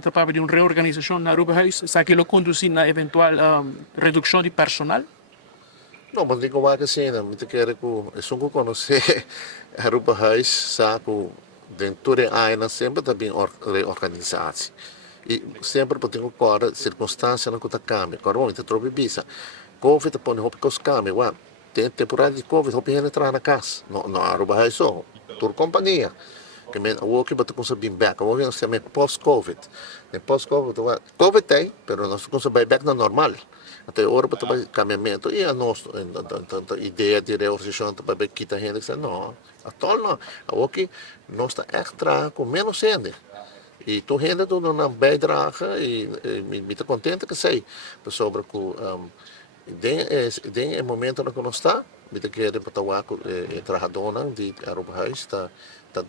trabalho de uma reorganização na Aruba House, se aquilo conduzir na eventual redução de personal? Não, mas digo que sim, né? Me quer que é só que conhecer Aruba House, sabe, dentro de ano sempre está bem reorganizado. E sempre porque tem agora circunstância não está cambia. Agora vamos ter troca bisa. Covid põe roupa que os cambia, ué. Tem temporada de Covid, roupa entrar na casa. Não Aruba House só, tour companhia. Que men o que bota com bem back, o que se chama post-Covid. Post-Covid, Covid tem, mas nós com bem back na normal. Até agora para o caminhamento e a nossa ideia de reorganização para ver que a gente diz não, atol não, o que nós está extra com menos gente. E tu gente tu não bijdrage e me está contente que sei, sobre que tem momento no que nós está, me está querendo para o trabalhador de Aruba House está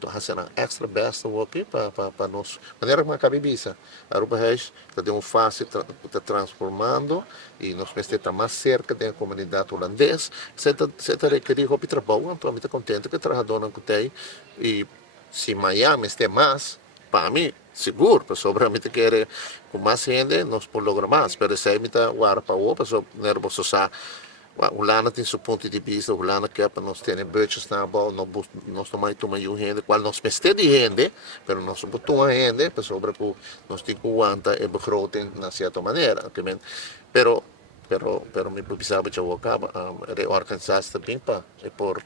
fazendo extra best work para nós. Maneira que cabe bisa, Aruba House está de fase está transformando e nós está mais cerca da comunidade holandesa, você está requerir o trabalho, então me está contente que o trabalhador não tem e se Miami está mais para mim seguro, pessoal, me quer com mais gente nós podemos lograr mais, mas se me está guarda para o pessoal nervoso sa Holanda tem seu ponto de vista, Holanda quer para nós ter budgets na bola, nós tomamos gente, qual nós peste de gente, mas nós não tomamos gente, pessoal, porque nós temos que aguentar e begroting na certa maneira, pero me precisava de acaba reorganizar também para por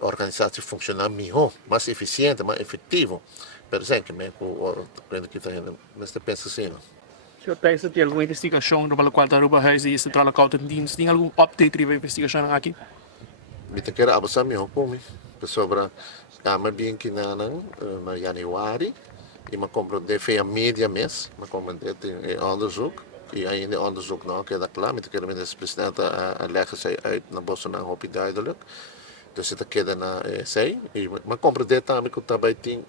organizar se funcionar melhor, mais eficiente, mais efetivo. Por exemplo, quando que está indo, mas você pensa assim, não? Se tijdens het alguma investigação no qual a Aruba House e Centrale Accountant Dienst, tem algum update sobre a investigação aqui? Me te quero abasar melhor por mim, sobre a bem que na januário, e me compro de feia média mês, me compro de onderzoek, e ainda onderzoek não queda claro, me te quero me presidente a leggen zij uit naar bossen naar hoop duidelijk. Dus het queda na sei, e me compro de também que também tem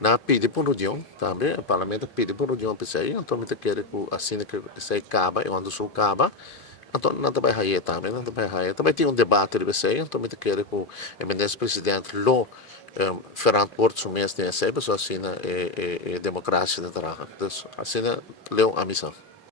na pede por reunião também, o parlamento pede por reunião para sair, então me te quero que assim que sai acaba e onde só acaba. Então, não vai raia também, não vai raia. Também tem debate de você, então me quero que o presidente lo verantwoord mês de essa, assim é democracia de trabalho. Dus assim leu a missão.